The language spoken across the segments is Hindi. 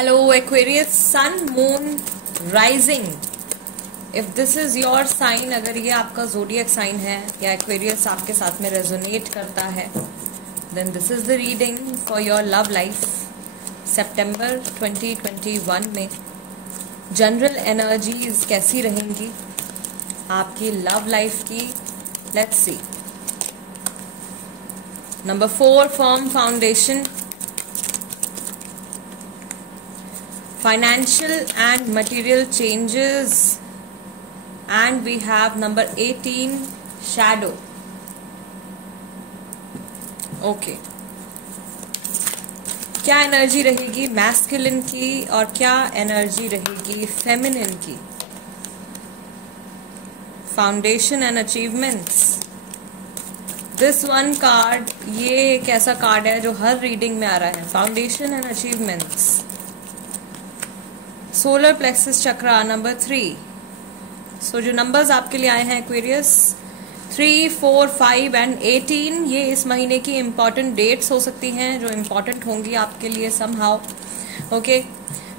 Hello Aquarius, Sun, Moon, Rising. If this is your sign, अगर ये आपका zodiac sign है या Aquarius आपके साथ में resonate करता है, then this is the reading for your love life. September 2021 में जनरल एनर्जीज कैसी रहेंगी आपकी लव लाइफ की, let's see. Number 4, firm foundation, financial and material changes, and we have number 18, shadow. Okay, क्या एनर्जी रहेगी मैस्कुलिन की और क्या एनर्जी रहेगी फेमिनिन की? Foundation and achievements. This one card, ये एक ऐसा कार्ड है जो हर रीडिंग में आ रहा है. Foundation and achievements. Solar plexus chakra number 3. सो जो नंबर्स आपके लिए आए हैं एक्वेरियस, 3, 4, 5 एंड 18, ये इस महीने की इम्पॉर्टेंट डेट्स हो सकती हैं जो इम्पॉर्टेंट होंगी आपके लिए समहाउ. ओके,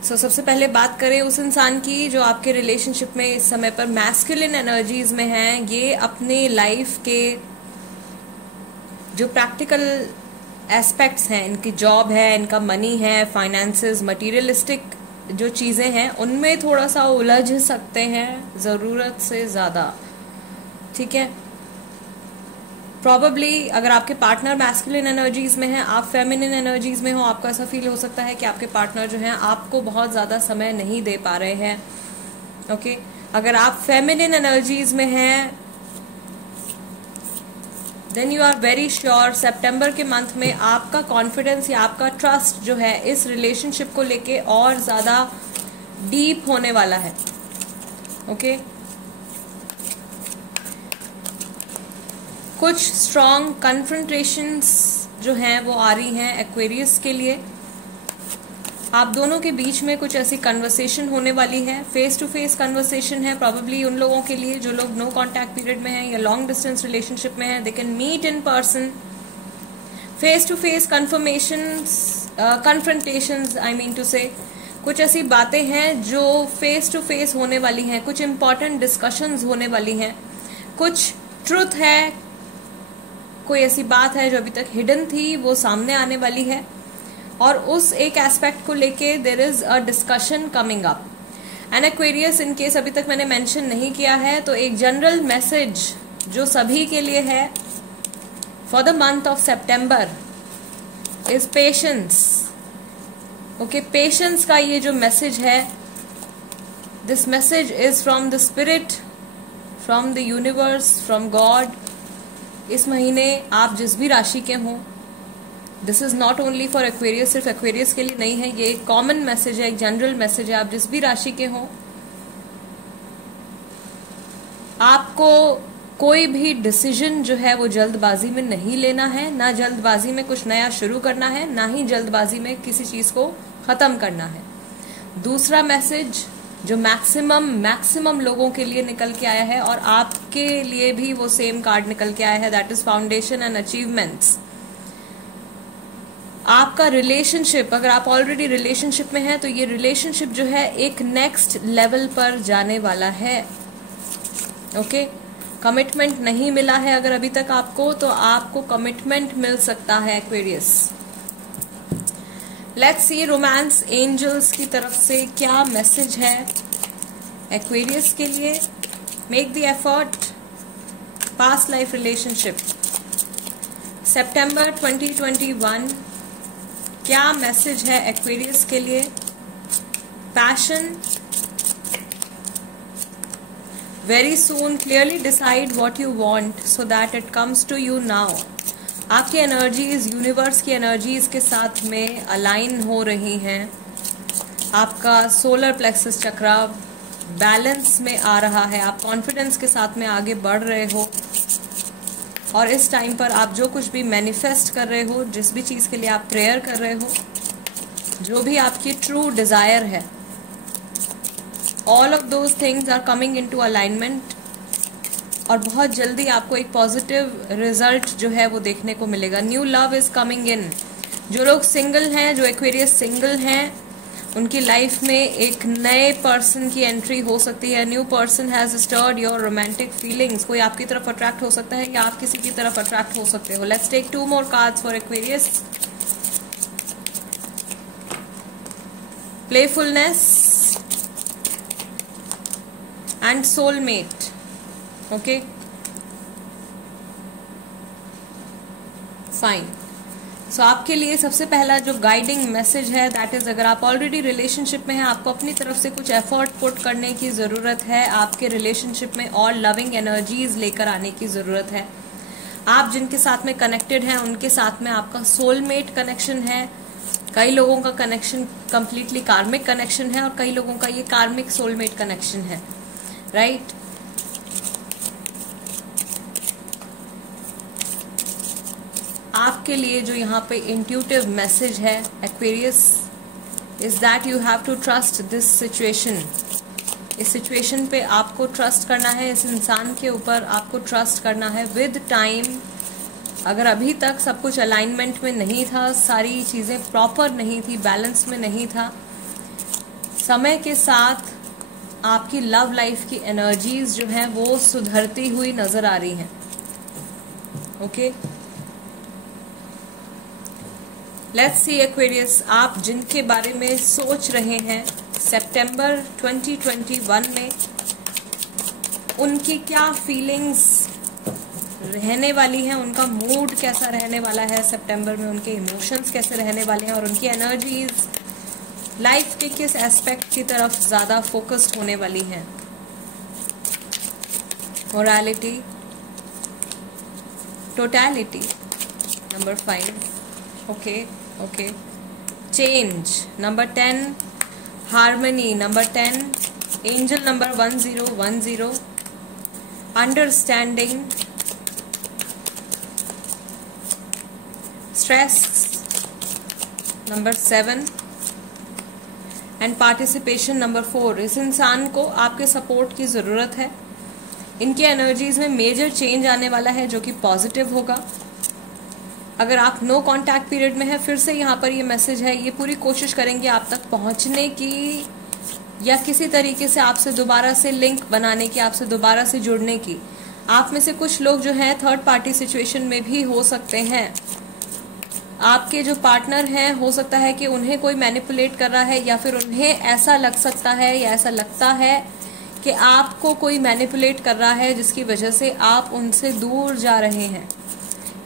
सो सबसे पहले बात करें उस इंसान की जो आपके रिलेशनशिप में इस समय पर मैस्कुलिन एनर्जीज में हैं. ये अपने लाइफ के जो प्रैक्टिकल एस्पेक्ट्स हैं, इनकी जॉब है, इनका मनी है, फाइनेंसेस, मटीरियलिस्टिक जो चीजें हैं, उनमें थोड़ा सा उलझ सकते हैं जरूरत से ज्यादा. ठीक है, प्रॉबेबली अगर आपके पार्टनर मैस्कुलिन एनर्जीज में हैं, आप फेमिनिन एनर्जीज में हो, आपको ऐसा फील हो सकता है कि आपके पार्टनर जो हैं आपको बहुत ज्यादा समय नहीं दे पा रहे हैं. ओके, अगर आप फेमिनिन एनर्जीज में हैं then you are very sure सितंबर के मंथ में आपका कॉन्फिडेंस या आपका ट्रस्ट जो है इस रिलेशनशिप को लेके और ज्यादा डीप होने वाला है. ओके, कुछ स्ट्रॉन्ग कन्फ्रंटेशंस जो हैं वो आ रही हैं एक्वेरियस के लिए. आप दोनों के बीच में कुछ ऐसी कन्वर्सेशन होने वाली है. फेस टू फेस कन्वर्सेशन है प्रॉबेबली उन लोगों के लिए जो लोग नो कांटेक्ट पीरियड में हैं या लॉन्ग डिस्टेंस रिलेशनशिप में हैं. They can meet in person. Face to face confrontations I mean to say, कुछ ऐसी बातें हैं जो फेस टू फेस होने वाली हैं. कुछ इंपॉर्टेंट डिस्कशंस होने वाली हैं. कुछ ट्रुथ है, कोई ऐसी बात है जो अभी तक हिडन थी वो सामने आने वाली है और उस एक एस्पेक्ट को लेके there is a discussion coming up. And Aquarius, in case अभी तक मैंने मेंशन नहीं किया है तो एक जनरल मैसेज जो सभी के लिए है for the month of September is patience. Okay, patience का ये जो मैसेज है, this message is from the spirit, from the universe, from God. इस महीने आप जिस भी राशि के हों, this is not only for Aquarius, सिर्फ एक्वेरियस के लिए नहीं है, ये एक कॉमन मैसेज है, एक जनरल मैसेज है. आप जिस भी राशि के हों, आपको कोई भी डिसीजन जो है वो जल्दबाजी में नहीं लेना है. ना जल्दबाजी में कुछ नया शुरू करना है, ना ही जल्दबाजी में किसी चीज को खत्म करना है. दूसरा मैसेज जो मैक्सिमम लोगों के लिए निकल के आया है और आपके लिए भी वो सेम कार्ड निकल के आया है, that is foundation and achievements. आपका रिलेशनशिप, अगर आप ऑलरेडी रिलेशनशिप में हैं तो ये रिलेशनशिप जो है एक नेक्स्ट लेवल पर जाने वाला है. ओके, कमिटमेंट नहीं मिला है अगर अभी तक आपको, तो आपको कमिटमेंट मिल सकता है Aquarius. Let's see romance angels की तरफ से क्या मैसेज है एक्वेरियस के लिए. Make the effort, past life relationship. सितंबर 2021 क्या मैसेज है एक्वेरियस के लिए. Passion, very soon, clearly decide what you want so that it comes to you now. आपकी एनर्जीज यूनिवर्स की एनर्जीज के साथ में अलाइन हो रही हैं. आपका सोलर प्लेक्सस चक्रा बैलेंस में आ रहा है. आप कॉन्फिडेंस के साथ में आगे बढ़ रहे हो और इस टाइम पर आप जो कुछ भी मैनिफेस्ट कर रहे हो, जिस भी चीज के लिए आप प्रेयर कर रहे हो, जो भी आपकी ट्रू डिजायर है, all of those things are coming into alignment और बहुत जल्दी आपको एक पॉजिटिव रिजल्ट जो है वो देखने को मिलेगा. New love is coming in. जो लोग सिंगल हैं, जो एक्वेरियस सिंगल हैं, उनकी लाइफ में एक नए पर्सन की एंट्री हो सकती है। New person has stirred your romantic feelings. कोई आपकी तरफ अट्रैक्ट हो सकता है या आप किसी की तरफ अट्रैक्ट हो सकते हो। Let's take 2 more cards for Aquarius. Playfulness and soulmate. Okay, fine. So आपके लिए सबसे पहला जो गाइडिंग मैसेज है दैट इज, अगर आप ऑलरेडी रिलेशनशिप में हैं, आपको अपनी तरफ से कुछ एफर्ट पुट करने की जरूरत है। आपके रिलेशनशिप में और लविंग एनर्जीज लेकर आने की जरूरत है। आप जिनके साथ में कनेक्टेड हैं उनके साथ में आपका सोलमेट कनेक्शन है। कई लोगों का कनेक्शन कंप्लीटली कार्मिक कनेक्शन है और कई लोगों का ये कार्मिक सोलमेट कनेक्शन है, राइट? आपके लिए जो यहाँ पे इंट्यूटिव मैसेज है Aquarius is that you have to trust this situation. इस सिचुएशन पे आपको ट्रस्ट करना है, इस इंसान के ऊपर आपको ट्रस्ट करना है विद टाइम। अगर अभी तक सब कुछ अलाइनमेंट में नहीं था, सारी चीजें प्रॉपर नहीं थी, बैलेंस में नहीं था, समय के साथ आपकी लव लाइफ की एनर्जीज जो हैं वो सुधरती हुई नजर आ रही हैं। ओके, लेट्स सी एक्वेरियस, आप जिनके बारे में सोच रहे हैं सितंबर 2021 में, उनकी क्या फीलिंग्स रहने वाली हैं, उनका मूड कैसा रहने वाला है सितंबर में, उनके इमोशंस कैसे रहने वाले हैं और उनकी एनर्जीज लाइफ के किस एस्पेक्ट की तरफ ज्यादा फोकस्ड होने वाली हैं। Morality, totality, number 5, okay, change, number 10, harmony, number 10, angel number 1010, understanding, stress number 7 and participation number 4। इस इंसान को आपके सपोर्ट की जरूरत है। इनकी एनर्जीज में मेजर चेंज आने वाला है जो कि पॉजिटिव होगा। अगर आप नो कांटेक्ट पीरियड में है, फिर से यहाँ पर ये मैसेज है, ये पूरी कोशिश करेंगे आप तक पहुंचने की या किसी तरीके से आपसे दोबारा से लिंक बनाने की, आपसे दोबारा से जुड़ने की। आप में से कुछ लोग जो हैं थर्ड पार्टी सिचुएशन में भी हो सकते हैं। आपके जो पार्टनर हैं हो सकता है कि उन्हें कोई मैनिपुलेट कर रहा है या फिर उन्हें ऐसा लग सकता है या ऐसा लगता है कि आपको कोई मैनिपुलेट कर रहा है जिसकी वजह से आप उनसे दूर जा रहे हैं।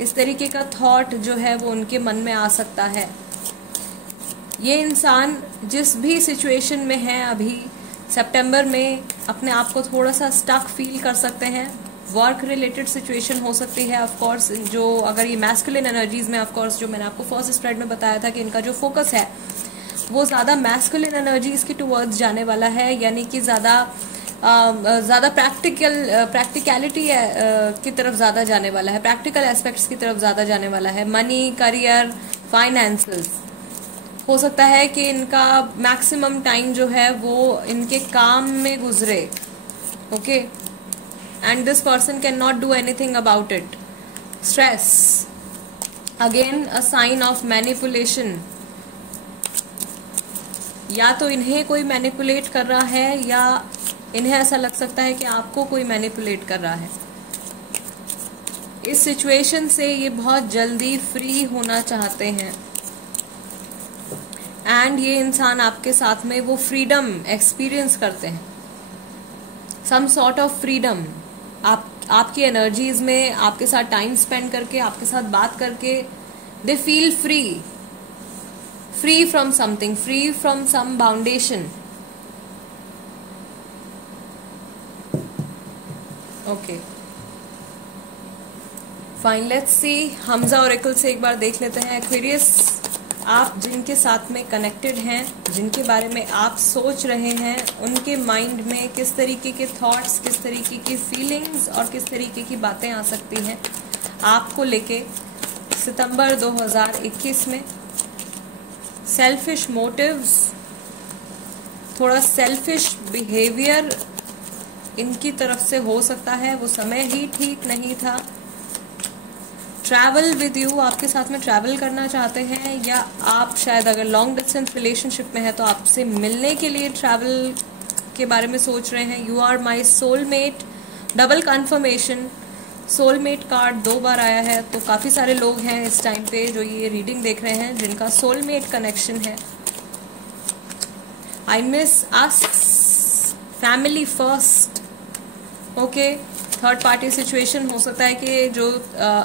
इस तरीके का थॉट जो है वो उनके मन में आ सकता है। ये इंसान जिस भी सिचुएशन में है अभी सितंबर में अपने आप को थोड़ा सा स्टक फील कर सकते हैं। वर्क रिलेटेड सिचुएशन हो सकती है ऑफ कोर्स, जो अगर ये मैस्कुलिन एनर्जीज में ऑफ कोर्स जो मैंने आपको फर्स्ट स्प्रेड में बताया था कि इनका जो फोकस है वो ज़्यादा मैस्कुलिन एनर्जीज की टुवर्ड्स जाने वाला है, यानी कि ज़्यादा प्रैक्टिकलिटी की तरफ ज़्यादा जाने वाला है, प्रैक्टिकल एस्पेक्ट्स की तरफ ज़्यादा जाने वाला है। मनी, करियर, फाइनेंसेस, हो सकता है कि इनका मैक्सिमम टाइम जो है वो इनके काम में गुजरे। Okay, and this person can not do anything about it. Stress, again a sign of manipulation. या तो इन्हें कोई मैनिपुलेट कर रहा है या इन्हें ऐसा लग सकता है कि आपको कोई मैनिपुलेट कर रहा है। इस सिचुएशन से ये बहुत जल्दी फ्री होना चाहते हैं एंड ये इंसान आपके साथ में वो फ्रीडम एक्सपीरियंस करते हैं, सम सॉर्ट ऑफ फ्रीडम। आपकी एनर्जीज में आपके साथ टाइम स्पेंड करके, आपके साथ बात करके they feel free from something, free from some boundation. Okay, fine, let's see Hamza oracle से एक बार देख लेते हैं। एक्वेरियस, आप जिनके साथ में कनेक्टेड हैं, जिनके बारे में आप सोच रहे हैं, उनके माइंड में किस तरीके के थॉट्स, किस तरीके की फीलिंग्स और किस तरीके की बातें आ सकती हैं आपको लेके सितंबर 2021 में। सेल्फिश मोटिव्स, थोड़ा सेल्फिश बिहेवियर इनकी तरफ से हो सकता है, वो समय ही ठीक नहीं था। ट्रैवल विद यू, आपके साथ में ट्रैवल करना चाहते हैं, या आप शायद अगर लॉन्ग डिस्टेंस रिलेशनशिप में है तो आपसे मिलने के लिए ट्रैवल के बारे में सोच रहे हैं। You are my soulmate, double confirmation, soulmate card 2 बार आया है। तो काफ़ी सारे लोग हैं इस टाइम पे जो ये रीडिंग देख रहे हैं जिनका सोलमेट कनेक्शन है। I miss us, family first, okay. Third party situation हो सकता है कि जो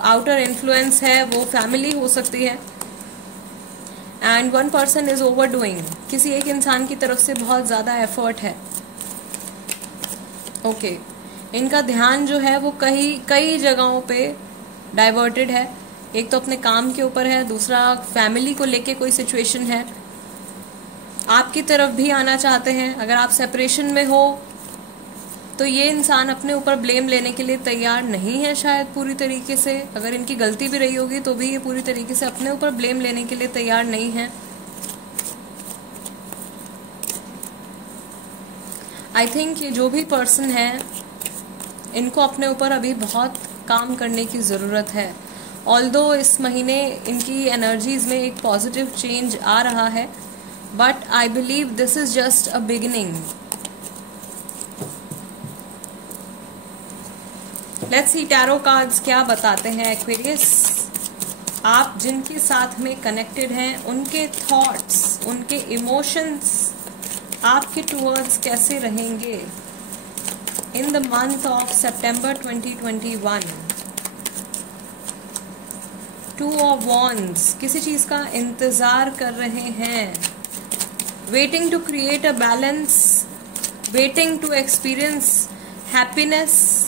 आउटर इन्फ्लुएंस है वो फैमिली हो सकती है। And one person is over doing, किसी एक इंसान की तरफ से बहुत ज़्यादा एफर्ट है, ओके। इनका ध्यान जो है वो कई जगहों पे डाइवर्टेड है। एक तो अपने काम के ऊपर है, दूसरा फैमिली को लेके कोई सिचुएशन है। आपकी तरफ भी आना चाहते हैं। अगर आप सेपरेशन में हो तो ये इंसान अपने ऊपर ब्लेम लेने के लिए तैयार नहीं है शायद पूरी तरीके से। अगर इनकी गलती भी रही होगी तो भी ये पूरी तरीके से अपने ऊपर ब्लेम लेने के लिए तैयार नहीं है। आई थिंक ये जो भी पर्सन है इनको अपने ऊपर अभी बहुत काम करने की ज़रूरत है। ऑल्दो इस महीने इनकी एनर्जीज में एक पॉजिटिव चेंज आ रहा है, but I believe this is just a beginning. Let's see tarot cards क्या बताते हैं एक्वेरियस। आप जिनके साथ में कनेक्टेड हैं उनके थॉट्स, उनके इमोशंस आपके टुवर्ड्स कैसे रहेंगे in the month of September 2021। 2 of wands, किसी चीज का इंतजार कर रहे हैं। Waiting to create a balance, waiting to experience happiness,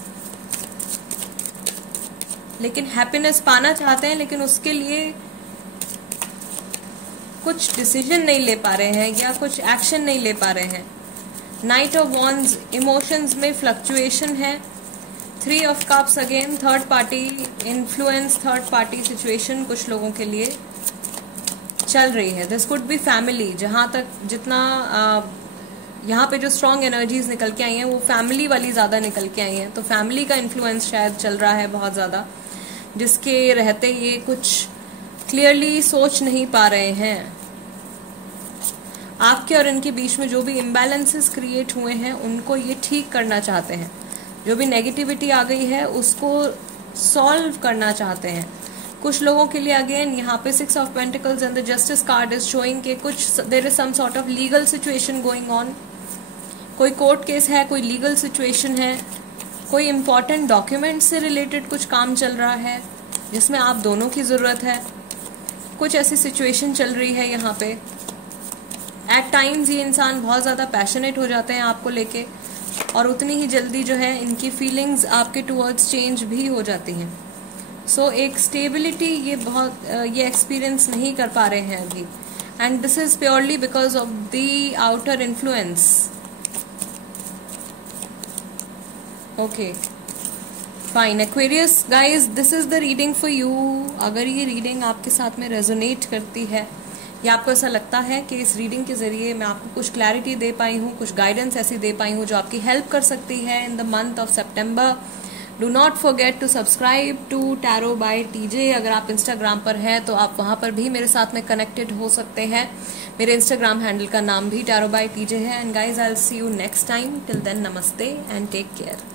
लेकिन हैप्पीनेस पाना चाहते हैं लेकिन उसके लिए कुछ डिसीजन नहीं ले पा रहे हैं या कुछ एक्शन नहीं ले पा रहे हैं। नाइट ऑफ वॉन्ड्स, इमोशंस में फ्लक्चुएशन है। 3 of cups, again third party influence, third party situation कुछ लोगों के लिए चल रही है। दिस कुड बी फैमिली, जहां तक जितना यहाँ पे जो स्ट्रॉन्ग एनर्जीज निकल के आई हैं वो फैमिली वाली ज्यादा निकल के आई हैं। तो फैमिली का इन्फ्लुएंस शायद चल रहा है बहुत ज्यादा, जिसके रहते ये कुछ क्लियरली सोच नहीं पा रहे हैं। आपके और इनके बीच में जो भी इम्बैलेंसेस क्रिएट हुए हैं उनको ये ठीक करना चाहते हैं। जो भी नेगेटिविटी आ गई है उसको सॉल्व करना चाहते हैं। कुछ लोगों के लिए अगेन यहाँ पे 6 of pentacles and the justice card is showing के कुछ there is some sort of legal situation going on. कोई कोर्ट केस है, कोई लीगल सिचुएशन है, कोई इम्पोर्टेंट डॉक्यूमेंट से रिलेटेड कुछ काम चल रहा है जिसमें आप दोनों की ज़रूरत है। कुछ ऐसी सिचुएशन चल रही है यहाँ पे। एट टाइम्स ये इंसान बहुत ज़्यादा पैशनेट हो जाते हैं आपको लेके, और उतनी ही जल्दी जो है इनकी फीलिंग्स आपके टुवर्ड्स चेंज भी हो जाती हैं। सो एक स्टेबिलिटी ये एक्सपीरियंस नहीं कर पा रहे हैं अभी, and this is purely because of the outer influence. Okay fine Aquarius guys, this is the reading for you. अगर ये रीडिंग आपके साथ में रेजोनेट करती है या आपको ऐसा लगता है कि इस रीडिंग के जरिए मैं आपको कुछ क्लैरिटी दे पाई हूँ, कुछ गाइडेंस ऐसी दे पाई हूँ जो आपकी हेल्प कर सकती है in the month of September, do not forget to subscribe to tarot by TJ. अगर आप इंस्टाग्राम पर हैं तो आप वहां पर भी मेरे साथ में कनेक्टेड हो सकते हैं। मेरे इंस्टाग्राम हैंडल का नाम भी टैरो बाय टीजे है। And guys I will see you next time. Till then namaste and take care.